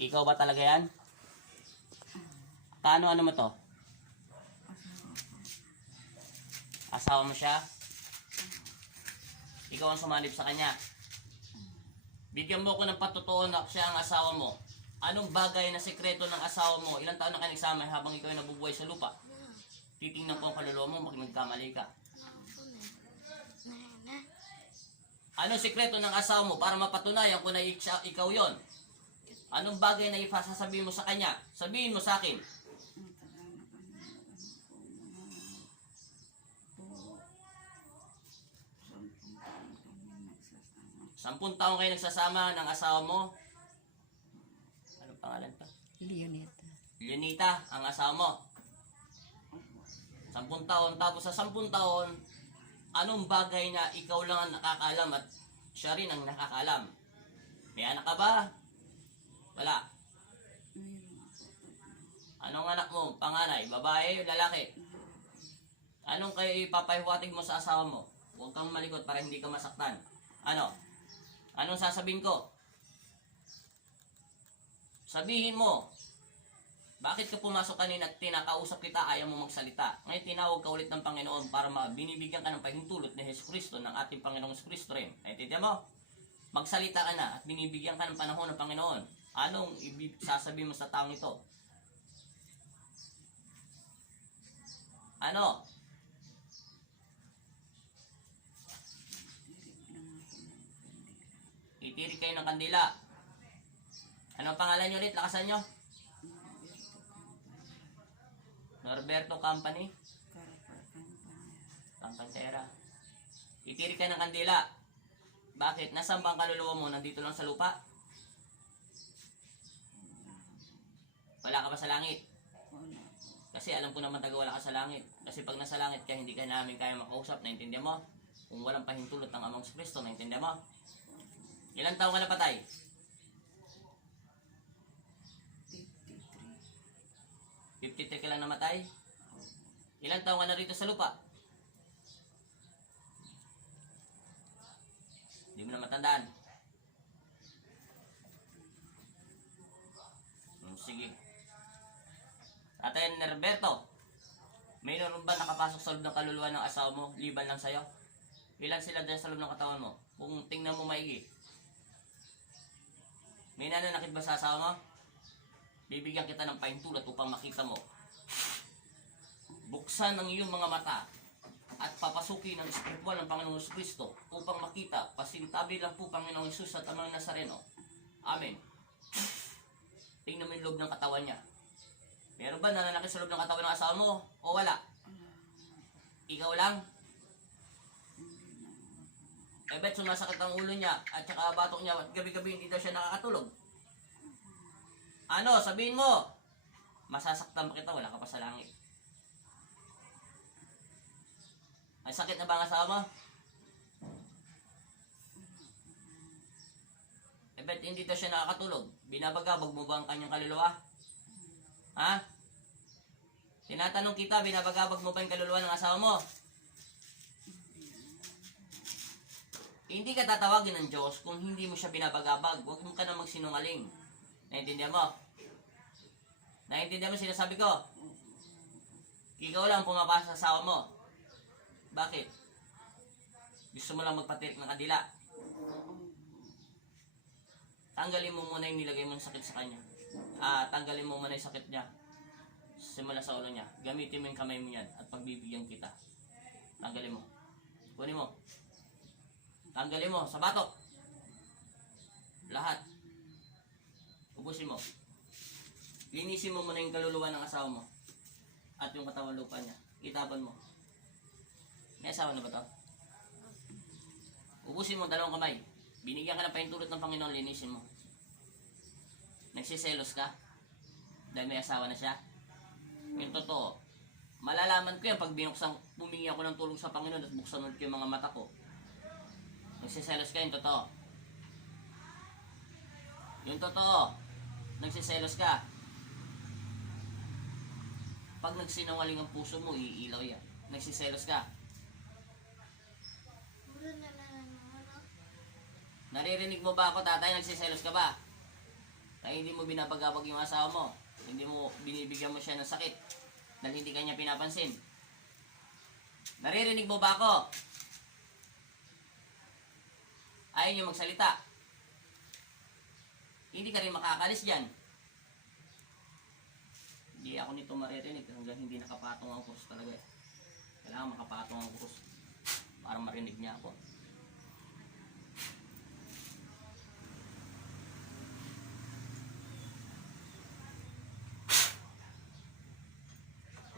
Ikaw ba talaga yan? Ano mo to? Asawa mo siya? Ikaw ang sumanib sa kanya. Bigyan mo ko ng patutuon na siya ang asawa mo. Anong bagay na sekreto ng asawa mo? Ilang taon na kayo nagsama habang ikaw ay nabubuhay sa lupa? Titingnan ko ang kaluluwa mo, magkamali ka. Anong sekreto ng asawa mo para mapatunayan ko na ikaw yon? Anong bagay na ipasasabihin mo sa kanya? Sabihin mo sa akin. Sampung taon kayo nagsasama ng asawa mo. Ano pangalan pa? Leoneta. Leonita, ang asawa mo. 10 taon. Tapos sa 10 taon, anong bagay na ikaw lang ang nakakaalam at siya rin ang nakakaalam? May anak ka ba? Wala. Anong anak mo? Panganay? Babae? Lalaki? Anong kayo ipapahiwatig mo sa asawa mo? Huwag kang malikot para hindi ka masaktan. Ano? Anong sasabihin ko? Sabihin mo. Bakit ka pumasok kanina at tinakausap kita, ayaw mo magsalita? Ngayon tinawag ka ulit ng Panginoon para binibigyan ka ng pahintulot ni Jesucristo, ng ating Panginoong Jesucristo rin. Naintindihan mo? Magsalita ka na at binibigyan ka ng panahon ng Panginoon. Anong sasabihin mo sa taong ito? Ano? Itirik kayo ng kandila. Ano ang pangalan nyo ulit? Lakasan nyo. Norberto Company. Kampantera. Itirik kayo ng kandila. Bakit? Nasaan ba ang kaluluwa mo? Nandito lang sa lupa? Wala ka ba sa langit? Kasi alam ko naman taga wala ka sa langit. Kasi pag nasa langit ka, hindi ka namin kaya makausap. Naintindihan mo? Kung walang pahintulot ng Amang Kristo, naintindihan mo? Ilang taong ka napatay? 53 ka lang namatay? Ilang taong ka na rito sa lupa? Hindi mo na matandaan. Sige. Tatay Norberto, mayroon ba nakapasok sa loob ng kaluluwa ng asawa mo, liban lang sa'yo? Ilan sila dyan sa loob ng katawan mo? Kung tingnan mo maigi. May nananakit ba sa asawa mo? Bibigyan kita ng pahintulot upang makita mo. Buksan ang iyong mga mata at papasukin ang espiritual ng Panginoong Kristo upang makita. Pasintabi lang po Panginoong Jesus at Amang Nazareno. Amen. Tingnan mo yung loob ng katawan niya. Meron ba nananakit sa loob ng katawan ng asawa mo? O wala? Ikaw lang? Eh bet sumasakit ang ulo niya at saka batok niya at gabi-gabi hindi daw siya nakakatulog. Ano? Sabihin mo. Masasaktan ba kita? Wala ka pa sa langit. May sakit na ba ang asawa mo? Eh bet hindi daw siya nakakatulog. Binabagabag mo ba ang kanyang kaluluwa? Ha? Tinatanong kita, binabagabag mo ba yung kaluluwa ng asawa mo? Hindi ka tatawagin ng Diyos kung hindi mo siya binabagabag. Huwag mo ka na magsinungaling. Naintindihan mo? Naintindihan mo sinasabi ko? Ikaw lang pumapasa sa asawa mo. Bakit? Gusto mo lang magpatirik ng kadila? Tanggalin mo muna yung nilagay mo ng sakit sa kanya. Tanggalin mo muna yung sakit niya. Simula sa ulo niya. Gamitin mo yung kamay mo yan at pagbibigyan kita. Tanggalin mo. Kunin mo. Tanggalin mo sa batok. Lahat. Ubusin mo. Linisin mo muna yung kaluluwa ng asawa mo. At yung katawan lupa niya. Itaban mo. May asawa na ba to? Ubusin mo 2 kamay. Binigyan ka ng pahintulot ng Panginoon, linisin mo. Nagsiselos ka? Dahil may asawa na siya? Yung totoo. Malalaman ko yan pag pumingi ako ng tulong sa Panginoon at buksan ulit ko yung mga mata ko. Nagsiselos ka, yung totoo. Yung totoo. Nagsiselos ka. Pag nagsinungaling ang puso mo, iilaw yan. Nagsiselos ka. Naririnig mo ba ako, tatay? Nagsiselos ka ba? Kaya hindi mo binabagabag yung asawa mo. Hindi mo binibigyan mo siya ng sakit dahil hindi kanya pinapansin. Naririnig mo ba ako? Ayaw niyo magsalita. Hindi ka rin makakalis dyan. Hindi ako nito maririnig hanggang hindi nakapatong ang kurso talaga. Kailangan makapatong ang kurso para marinig niya ako.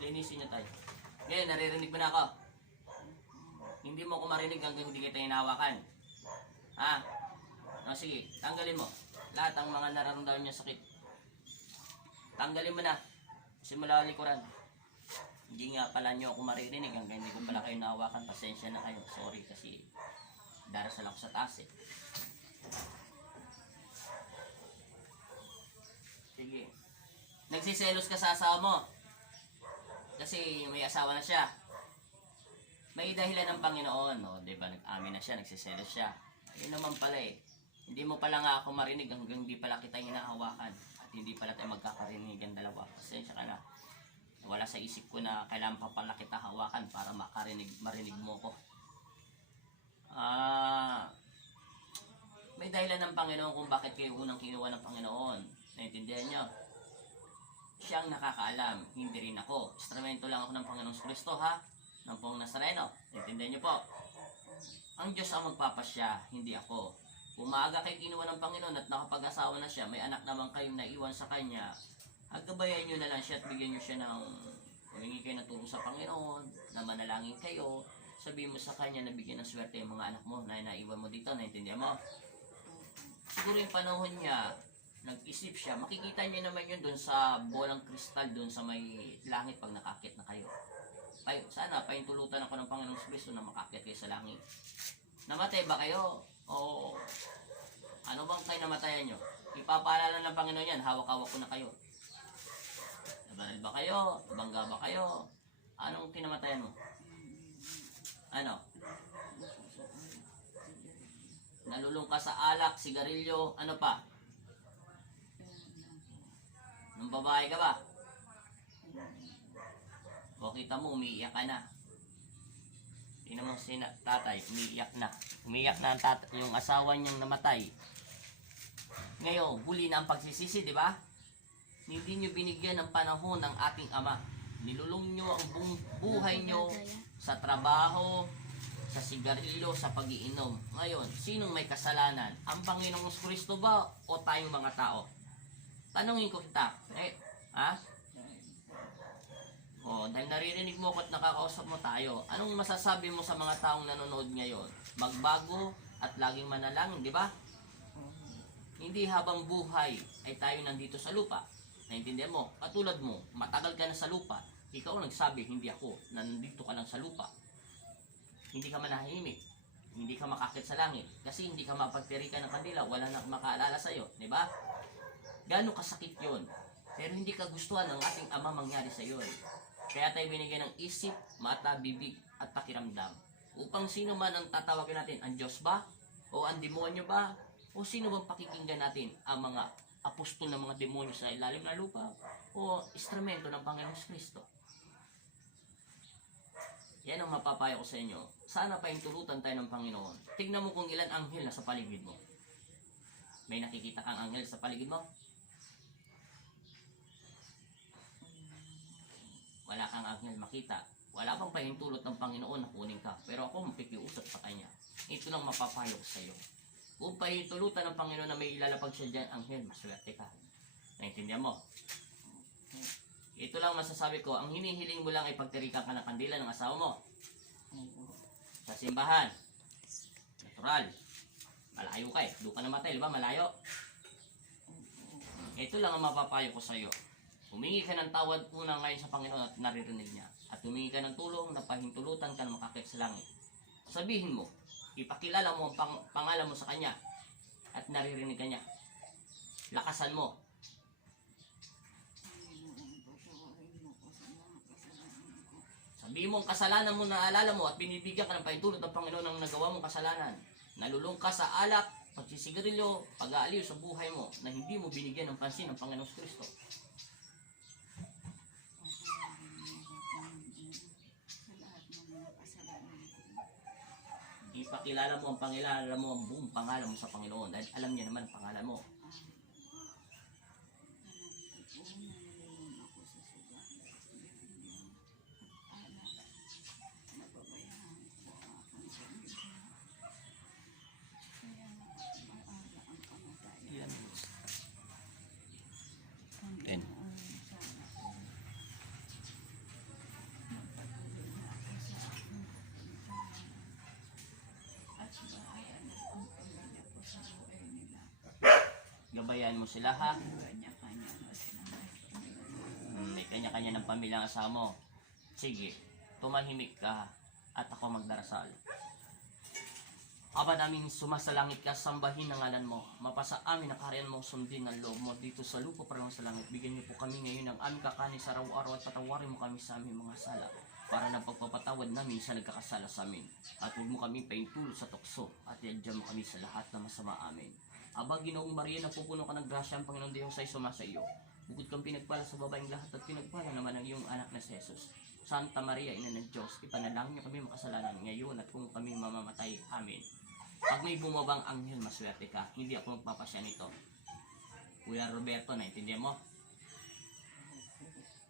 Linisin niyo tayo. Ngayon, naririnig mo na ako. Hindi mo ako marinig hanggang hindi kita hinahawakan. Ha? No, sige, tanggalin mo. Lahat ang mga nararamdaman niya sakit. Tanggalin mo na. Simula likuran. Hindi nga pala niyo ako maririnig hanggang hindi ko pala kayo nahawakan. Pasensya na kayo. Sorry kasi darasal ako sa taas eh. Sige. Nagsiselos ka sa asawa mo. Kasi may asawa na siya. May dahilan ng Panginoon, no? Diba? Nag-amin na siya, nagsiselos siya. Ayun naman pala eh. Hindi mo pala nga ako marinig hanggang hindi pala kita hinahawakan. At hindi pala tayo magkakarinigan dalawa. Pasensya ka na. Wala sa isip ko na kailangan pa pala kita hawakan para marinig mo ko. May dahilan ng Panginoon kung bakit kayo unang kinuha ng Panginoon. Naintindihan nyo? Siya ang nakakaalam, hindi rin ako. Instrumento lang ako ng Panginoong Kristo, ha? Ng Pong Nazareno. Naintindihan nyo po? Ang Diyos ang magpapasya, hindi ako. Kung maaga kayo kinuha ng Panginoon at nakapag-asawa na siya, may anak naman kayong naiwan sa Kanya, agabayan nyo na lang siya at bigyan nyo siya ng humingi kayo ng tulong sa Panginoon, na manalangin kayo, sabihin mo sa Kanya na bigyan ng swerte yung mga anak mo na naiwan mo dito, naintindihan mo? Siguro yung panahon niya, nag-isip siya, makikita niyo naman yun doon sa bolang kristal, doon sa may langit pag nakakit na kayo. Sana, paintulutan ako ng Panginoong Kristo na makakit kayo sa langit. Namatay ba kayo? O ano bang kayo namatayan nyo? Ipapaalala ng Panginoon yan, hawak-hawak ko na kayo. Nabaral ba kayo? Bangga ba kayo? Anong kinamatayan mo? Ano? Nalulung ka sa alak, sigarilyo, ano pa? Nung babae ka ba? O kita mo, umiiyak ka na. Tingnan mo si tatay, umiiyak na. Umiiyak na ang yung asawa niyang namatay. Ngayon, huli na ang pagsisisi, di ba? Hindi niyo binigyan ng panahon ng ating Ama. Nilulong niyo ang buong buhay niyo sa trabaho, sa sigarilyo, sa pag-iinom. Ngayon, sinong may kasalanan? Ang Panginoong Kristo ba o tayong mga tao? Tanungin ko kita. Ha? O, dahil naririnig mo ko at nakakausap mo tayo, anong masasabi mo sa mga taong nanonood ngayon? Magbago at laging manalangin, di ba? Hindi habang buhay ay tayo nandito sa lupa. Naintindihan mo? Katulad mo, matagal ka na sa lupa. Ikaw ang nagsabi, hindi ako, nandito ka lang sa lupa. Hindi ka manahimik. Hindi ka makakit sa langit. Kasi hindi ka mapagtirikan ng kandila. Wala na makaalala sa'yo. Di ba? Gano'ng kasakit yun. Pero hindi ka gustuhan ng ating Ama mangyari sa iyo. Kaya tayo binigyan ng isip, mata, bibig, at pakiramdam. Upang sino man ang tatawagin natin, ang Diyos ba? O ang demonyo ba? O sino bang pakikinggan natin? Ang mga apostol ng mga demonyo sa ilalim ng lupa? O instrumento ng Panginoong Kristo? Yan ang mapapayo ko sa inyo. Sana paintulutan tayo ng Panginoon. Tignan mo kung ilan anghel na sa paligid mo. May nakikita kang anghel sa paligid mo? Wala kang anghel makita. Wala bang pahintulot ng Panginoon na kunin ka. Pero ako makikiusap sa Kanya. Ito lang mapapayo ko sa iyo. Kung pahintulutan ng Panginoon na may ilalapag siya dyan, anghel, maswerte ka. Naintindihan mo? Ito lang masasabi ko, ang hinihiling mo lang ay pagtirikan ka ng kandila ng asawa mo. Sa simbahan. Natural. Malayo ka eh. Doon ka namatay, di ba? Malayo. Ito lang ang mapapayo ko sa iyo. Humingi ka ng tawad una ngayon sa Panginoon at naririnig niya. At humingi ka ng tulong na pahintulutan ka na makakit sa langit. Sabihin mo, ipakilala mo ang pangalan mo sa Kanya at naririnig ka niya. Lakasan mo. Sabihin mo ang kasalanan mo na alala mo at binibigyan ka ng pahintulot ng Panginoon ng nagawa mong kasalanan. Nalulung ka sa alak, pagsisigarilyo, pag-aaliw sa buhay mo na hindi mo binigyan ng pansin ng Panginoong Kristo. Sa lahat ng mga kasalanan ko. Ipakilala mo ang Panginoon mo ang buong pangalan mo sa Panginoon dahil alam niya naman ang pangalan mo. Nalulung ako sa suga. Alak. Nababayahan ko ang aking pamilya. Kaya maaga ang kamatayan. Yan. Panginoon, sana po magpatuloy na ako sa aking pagpuntahan. At bahayan ang pamilya ko sa buhay nila. Gabayan mo sila ha. Kanya-kanya na sila. May kanya-kanya ng pamilyang asawa mo. Sige, tumahimik ka at ako magdarasal. Aba naming sumasalangit ka, sambahin ang ngalan mo. Mapasa amin ang kaharian mo, sundin ang loob mo dito sa lupa para sa langit. Bigyan niyo po kami ngayon ng aming kakanin sa araw-araw at patawarin mo kami sa aming mga sala para ng pagpapatawad namin sa nagkakasala sa amin. At huwag mo kami paintulot sa tukso at iadya mo kami sa lahat na masama amin. Aba, Ginoong Maria, napupuno ka ng grasya ang Panginoong Diyos ay sumasa iyo. Bukod kang pinagpala sa babaeng lahat at pinagpala naman ang iyong anak na si Jesus. Santa Maria, Ina ng Diyos, ipanalangin niyo kami makasalanan ngayon at kung kami mamamatay. Amen. Pag may bumabang anghel, maswerte ka. Hindi ako magpapasya nito. Kuya Roberto, naintindihan mo?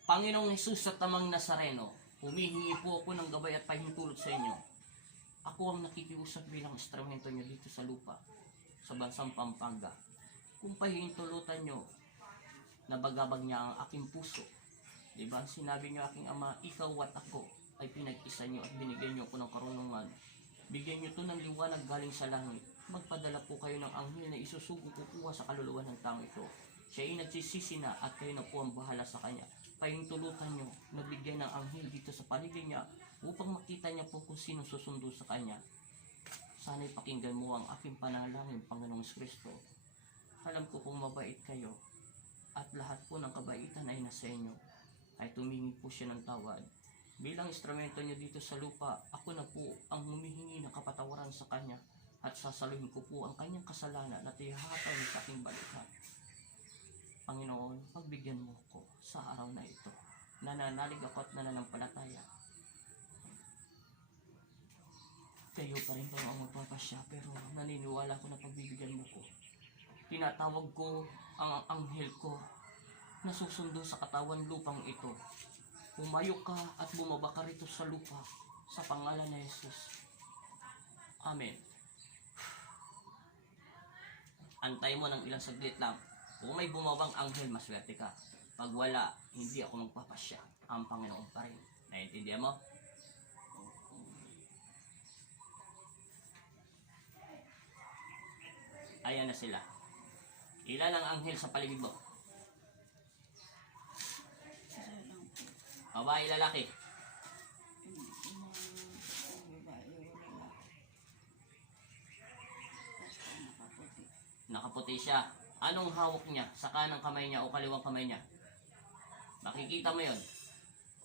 Panginoong Jesus sa tamang Nazareno, humihingi po ako ng gabay at pahintulot sa inyo. Ako ang nakikiusap bilang instrumento nyo dito sa lupa, sa bansang Pampanga. Kung pahintulutan nyo, nabagabag niya ang aking puso. Diba? Sinabi niyo aking ama, ikaw at ako ay pinag-isa niyo at binigyan niyo ako ng karunungan. Bigyan niyo to ng liwanag galing sa langit. Magpadala po kayo ng anghel na isusugo kukuha sa kaluluwa ng taong ito. Siya ay nagsisisi na at kayo na po ang bahala sa kanya. Pahintulutan niyo na bigyan ng anghel dito sa paligid niya upang makita niya po kung sino susundo sa kanya. Sana'y pakinggan mo ang aking panalangin, Panginoong Kristo. Alam ko kung mabait kayo at lahat po ng kabaitan ay nasa inyo. Ay tumingi po siya ng tawad. Bilang instrumento niyo dito sa lupa, ako na po ang humihingi ng kapatawaran sa kanya at sasaluhin ko po ang kanyang kasalanan at ihahatay sa aking balikan. Panginoon, pagbigyan mo ko sa araw na ito. Nananalig ako at nananampalataya. Kayo pa rin po ang magpapasya, pero naniniwala ko na pagbibigyan mo ko. Tinatawag ko ang anghel ko na susundo sa katawan lupang ito. Pumayo ka at bumaba ka rito sa lupa sa pangalan ni Jesus. Amen. Antay mo ng ilang saglit lang. Kung may bumabang anghel, maswerte ka. Pag wala, hindi ako magpapasya. Ang Panginoon pa rin. Naiintindihan mo? Ayan na sila. Ilan ang anghel sa paligid mo? Isa lang po. Babae, lalaki. Yung babae o lalaki. Basta nakaputi. Nakaputi siya. Anong hawak niya? Sa kanang kamay niya o kaliwang kamay niya? Makikita mo yon.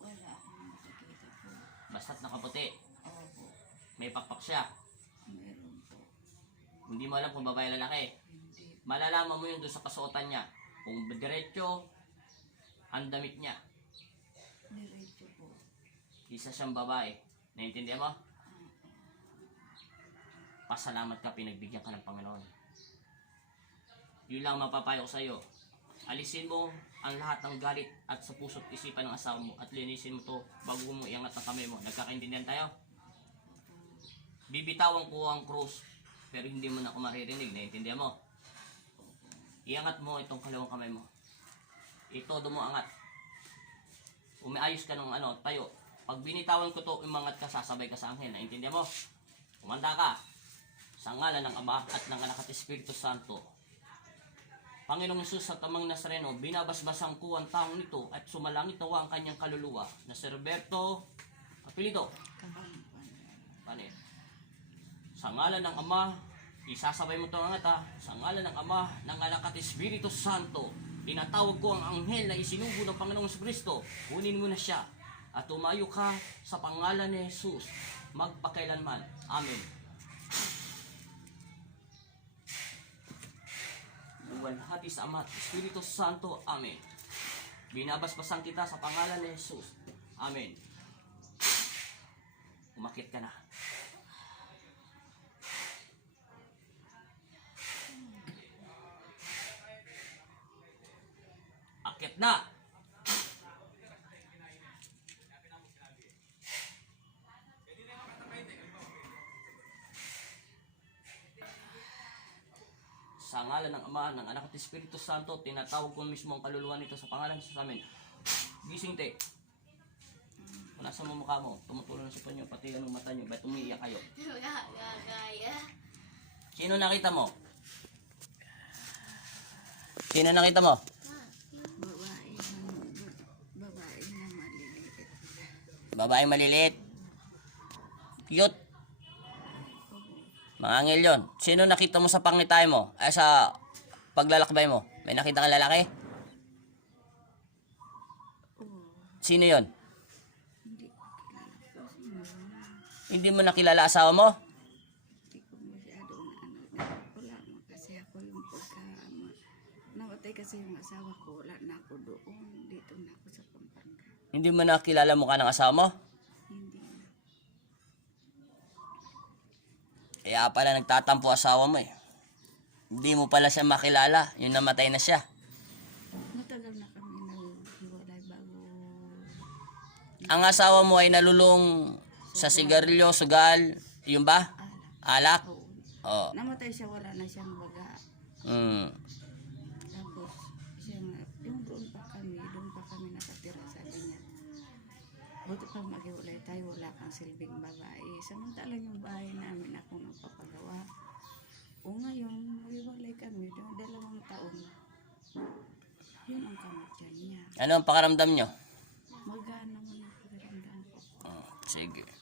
Wala akong nakikita po. Basta't nakaputi. Opo. May pakpak siya. Meron po. Hindi mo alam kung babae lalaki. Hindi. Malalaman mo yun doon sa kasuotan niya. Kung diretso, ang damit niya. Diretso po. Isa siyang babae. Naintindihan mo? Pasalamat ka, pinagbigyan ka ng Panginoon. Yun lang mapapayo ko sa iyo. Alisin mo ang lahat ng galit at sa puso't isipan ng asawa mo at linisin mo to bago mo iangat ang kamay mo. Nagkakaintindihan tayo? Bibitawan ko ang krus pero hindi mo na ako maririnig. Naintindihan mo? Iangat mo itong kalawang kamay mo. Itodo mo angat. Umiayos ka ng tayo. Pag binitawan ko to, umangat ka, sasabay ka sa anghel. Naintindihan mo? Kumanda ka. Sa ngalan ng Ama at ng Anak at Espiritu Santo. Panginoong Hesus sa tamang Nazareno, binabasbasan ko ang taong nito at sumalangit nawa ang kanyang kaluluwa na si Roberto Apelido. Paano yun? Sa ngalan ng Ama, isasabay mo ito ang ngata. Sa ngalan ng Ama, ng Anak at Espiritu Santo, tinatawag ko ang anghel na isinugo ng Panginoong Kristo. Kunin mo na siya at tumayo ka sa pangalan ni Jesus magpakailanman. Amen. luwalhati sa Ama at Espiritu Santo. Amen. Binabasbasan kita sa pangalan ni Jesus. Amen. Umakit ka na. Akit na. Sa ngalan ng Ama, ng Anak at Espiritu Santo, tinatawag ko mismo ang kaluluwa nito sa pangalan sa amin. Gising, te. Punasan mo mukha mo. Tumutulong na sa panyo. Pati ang mata nyo. Ba't umiiyak kayo? Gagaya. Sino nakita mo? Sino nakita mo? Babae na maliliit. Babaeng maliliit. Cute. Mga angel yun. Sino nakita mo sa pangitay mo? Ay, sa paglalakbay mo? May nakita kang lalaki? Sino yon? Hindi Hindi mo ko kilala po sino. nakilala asawa mo? Hindi ko masyado na wala mo kasi ako yung namatay kasi yung asawa ko, wala na ako doon, dito na ako sa Pampanga. Hindi mo nakilala mukha ng asawa mo? Hindi na. Kaya pala nagtatampo asawa mo eh. Hindi mo pala siya makilala. Yung namatay na siya. Matagal na kami naghiwalay bago Ang asawa mo ay nalulung sa sigarilyo, sugal, yung ba? alak. Alak? Oo. Oo. Namatay siya, wala na siyang baga. Mm. Tapos, yung doon pa kami nakatira sa kanya. Buti pa maghiwalay tayo, wala kang silbing babae. Samantalang yung bahay namin ako nagpapagawa. O ngayon, maghiwalay kami, 2 taon. Yun ang kamatyan niya. Ano ang pakaramdam nyo? Magana naman ang pagkaramdam ko. Sige.